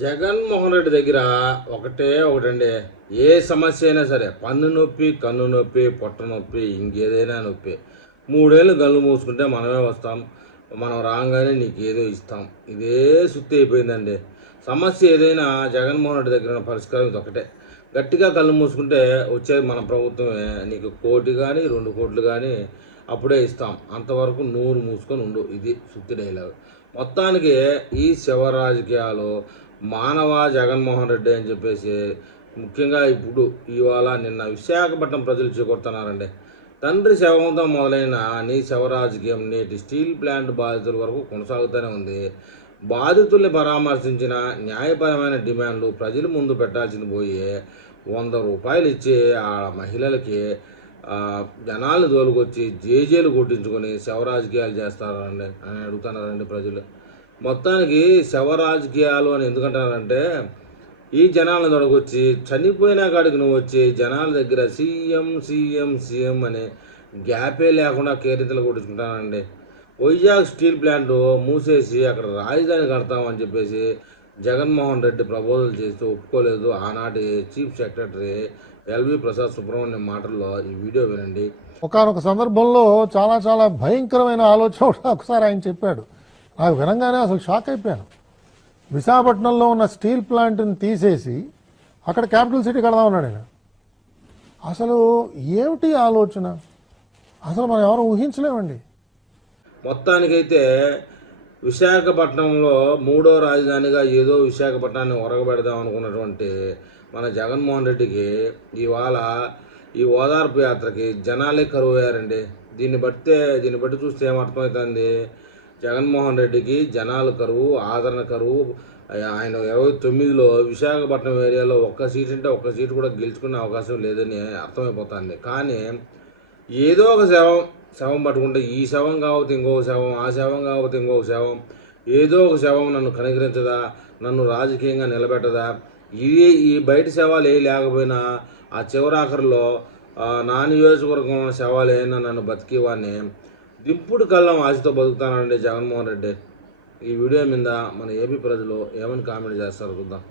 జగన్మోహన్ రెడ్డి దగ్గర ఒకటే ఒకటండి. ఏ సమస్య అయినా సరే పన్ను నొప్పి, కన్ను నొప్పి, పొట్ట నొప్పి, ఇంకేదైనా నొప్పి. 3 ఏళ్ళు కళ్ళు మూసుకుంటే మనమే వస్తాం. మనం రాగానే నీకేదో ఇస్తాం. ఇదే సుత్తి అయిపోయిందండి. సమస్య ఏదైనా జగన్మోహన్ రెడ్డి దగ్గర ఉన్న పరిష్కారం ఇదొకటే. గట్టిగా కళ్ళు మూసుకుంటే వచ్చేది మన ప్రభుత్వమే. నీకు 1,00,00,000 గానీ, 2,00,00,000 గానీ అప్పుడే ఇస్తాం. అంతవరకు నోరు మూసుకొని ఉండు. ఇది సుత్తి డైలాగ్. మొత్తానికి ఈ శవ రాజకీయాలు మానవ జగన్మోహన్ రెడ్డి అని చెప్పేసి ముఖ్యంగా ఇప్పుడు ఇవాళ నిన్న విశాఖపట్నం ప్రజలు చేకూరుతున్నారండి. తండ్రి శవంతో మొదలైన నీ శవ రాజకీయం నేటి స్టీల్ ప్లాంట్ బాధితుల వరకు కొనసాగుతూనే ఉంది. బాధితుల్ని పరామర్శించిన న్యాయపరమైన డిమాండ్లు ప్రజల ముందు పెట్టాల్సింది పోయి ₹100 ఇచ్చి ఆ మహిళలకి జనాలు తోలుకొచ్చి జేజేలు కొట్టించుకొని శవ రాజకీయాలు చేస్తారండి అని అడుగుతున్నారండి ప్రజలు. మొత్తానికి శవ రాజకీయాలు అని ఎందుకంటారంటే ఈ జనాలను తొడగొచ్చి చనిపోయిన కాడికి నువ్వు వచ్చి జనాల దగ్గర సీఎం సీఎం సీఎం అని గ్యాపే లేకుండా కేరింతలు కొట్టించుకుంటానండి. వైజాగ్ స్టీల్ ప్లాంట్ మూసేసి అక్కడ రాజధాని కడతామని చెప్పేసి జగన్మోహన్ రెడ్డి ప్రపోజల్ చేస్తూ ఒప్పుకోలేదు ఆనాటి chief secretary L V Prasad Subrahmanyam మాటల్లో ఈ వీడియో వినండి. ఒకానొక సందర్భంలో చాలా చాలా భయంకరమైన ఆలోచన ఒకసారి ఆయన చెప్పాడు. నాకు వినంగానే అసలు షాక్ అయిపోయాను. విశాఖపట్నంలో ఉన్న స్టీల్ ప్లాంట్ని తీసేసి అక్కడ క్యాపిటల్ సిటీ కడదామన్నాడు ఆయన. అసలు ఏమిటి ఆలోచన? అసలు మనం ఎవరు ఊహించలేమండి. మొత్తానికైతే విశాఖపట్నంలో 3వ రాజధానిగా ఏదో విశాఖపట్నాన్ని ఒరగబెడదాం అనుకున్నటువంటి మన జగన్మోహన్ రెడ్డికి ఇవాళ ఈ ఓదార్పు యాత్రకి జనాలే కరువయ్యారండి. దీన్ని బట్టి చూస్తే ఏమర్థమవుతుంది? జగన్మోహన్ రెడ్డికి జనాలు కరువు, ఆదరణ కరువు. ఆయన 29లో విశాఖపట్నం ఏరియాలో ఒక్క సీట్ అంటే ఒక్క సీటు కూడా గెలుచుకునే అవకాశం లేదని అర్థమైపోతుంది. కానీ ఏదో ఒక శవం పట్టుకుంటే ఈ శవం కాకపోతే ఇంకొక శవం, ఆ శవం కాకపోతే ఇంకొక శవం, ఏదో ఒక శవం నన్ను కనికరించదా, నన్ను రాజకీయంగా నిలబెట్టదా, ఈ బయట శవాలు ఏ లేకపోయినా ఆ చివరాఖరిలో నా నియోజకవర్గంలో శవాలు ఏమైనా నన్ను బతికివాన్ని దింపుడు కళ్ళం ఆశతో బతుకుతానండి జగన్మోహన్ రెడ్డి. ఈ వీడియో మీద మన ఏపీ ప్రజలు ఏమని కామెంట్ చేస్తారో చూద్దాం.